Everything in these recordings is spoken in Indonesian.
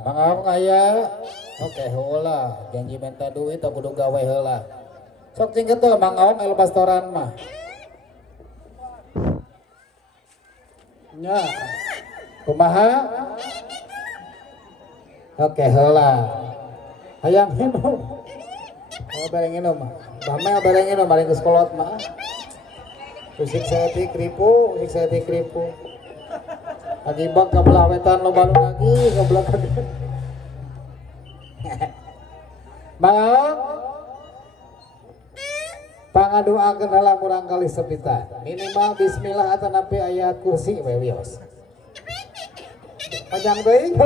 Mangaong aya oke heula janji minta duit aku kudu gawe heula sok cing kitu mangaong el pastoran mah nya kumaha oke heula hayang minum bareng minum mah bame bareng minum bareng ke sekolot mah usik saya ti kripu Agibag kabelah wetan lo balu lagi kabelah kaki. Mau pangaduakeun heula murang kali sepita. Minimal bismillah atau napi ayat kursi we wios. Panjang teuing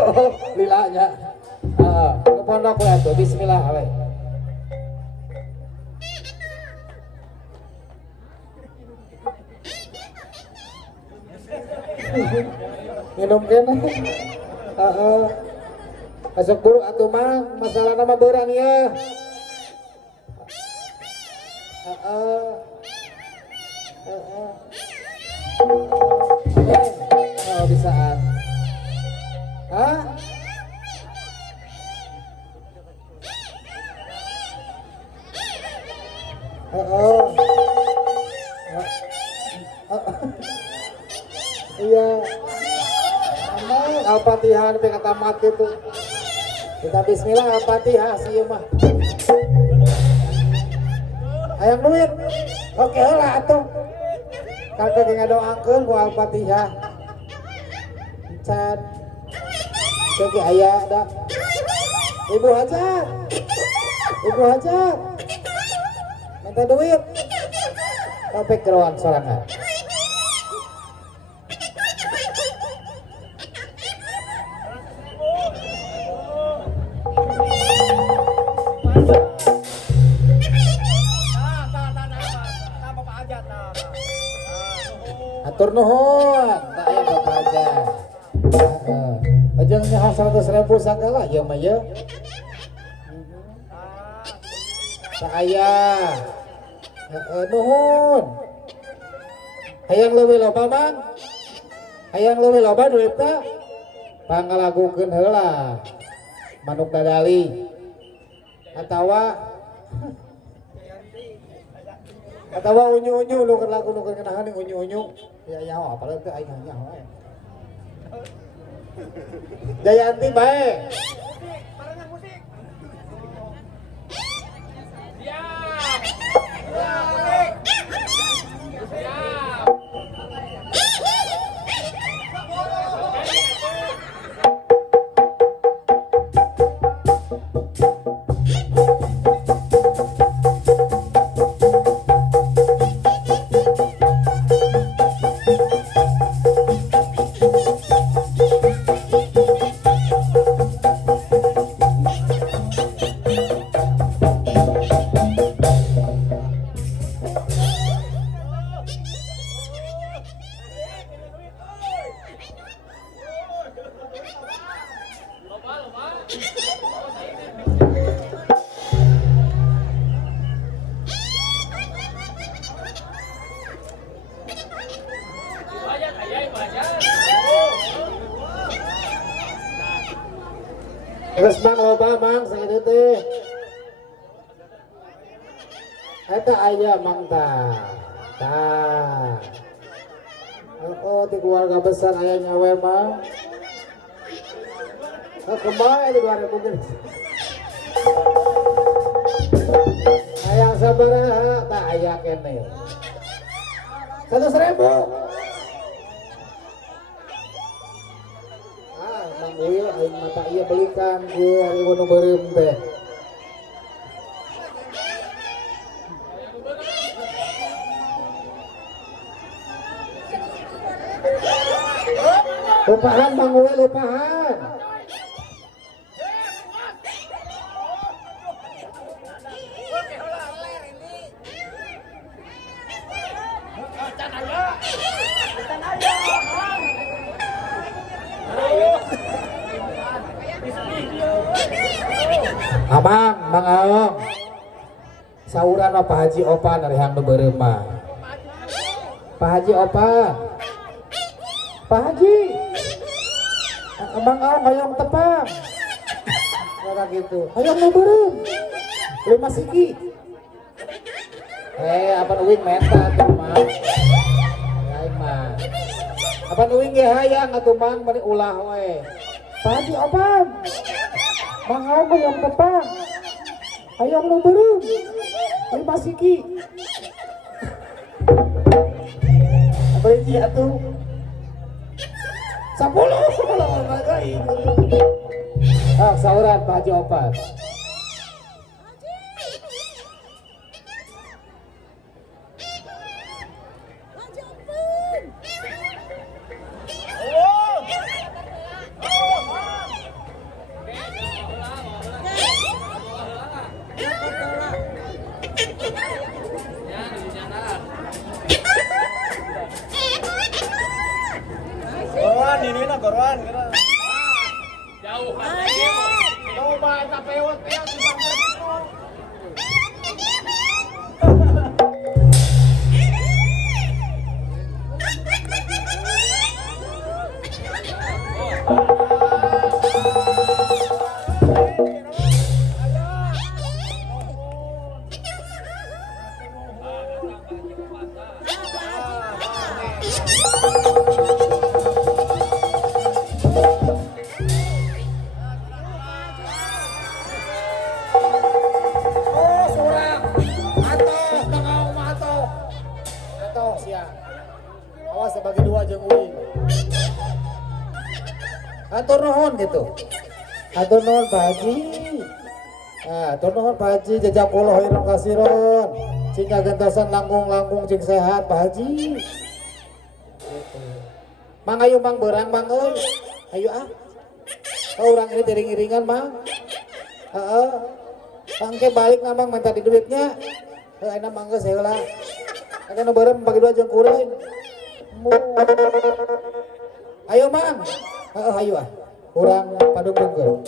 lilanya. Heeh, nu pondok we atuh bismillah we. Minum kena masuk buruk atuh mah masalah nama beurang ya oh bisaan iya Al-Fatihah sampai kata mati tuh kita bismillah Al-Fatihah sih mah hayang duit oke lah atuh kakek ngadoakeun ku Al-Fatihah can jadi aya da ibu hajat minta duit tapi keruan sorangan atur nuhun tak aya bapak aja aja nyaho 100.000 sagala ya mah ya tak aya nuhun hayang leuwih loba mang hayang leuwih loba duitna pangalagukeun heula manuk dadali atawa Atawa unyu-unyu lu keur lagu nu keur ngeunaheun unyu-unyu. Ya nyaho apalagi teh aing nyaho we. Jayanti bae. Barengan musik. Terus bang loba bang sakitu teh. Eta aya mang tah. Tah. Oh, di keluarga besar aya nyawe mah. Kembali di keluarga kumpul. Ayang sabaraha tak aya kene. 100.000. Mang Wil aing mata ieu belikan ku hari nu beureum teh. Lupahan Mang Wil lupahan. Abang, Mang Aong. Sauran Pak Haji Opan dari hang beureum mah. Pak Haji Opan. Pak Haji. Mang Aong hoyong tepang. Kata gitu. Hoyong nu beureum. Lima siki. Apa uing menta tuh mah. Lain mah. Apa uing ge hayang atuh Mang bari ulah we. Pak Haji Opan. Mang Aong hoyong tepang. Hoyong nu beureum. Lima siki. Apa ini atuh? 10 kalau ngagain. Ah, sauran Pak Haji Opan. Goruan jauh coba eta pewet ya sudah begitu. Awas bagi dua jeung uing. Atur nuhun gitu. Atur nuhun Pak Haji. Atur nuhun Pak Haji jazakallahu khairan kasiron. Cing kagentosan langkung-langkung cing sehat Pak Haji. Mang ayo Mang beurang Mang euy. Ayo ah. Urang ini iring-iringan Mang. Heeh. Pangke balik na Mang minta di duitnya. Heuh ayeuna mangga heula. Ada nu beureum bagi dua jeung kuring. Ayo Mang. Ayo ah. Urang padung-dungkeun.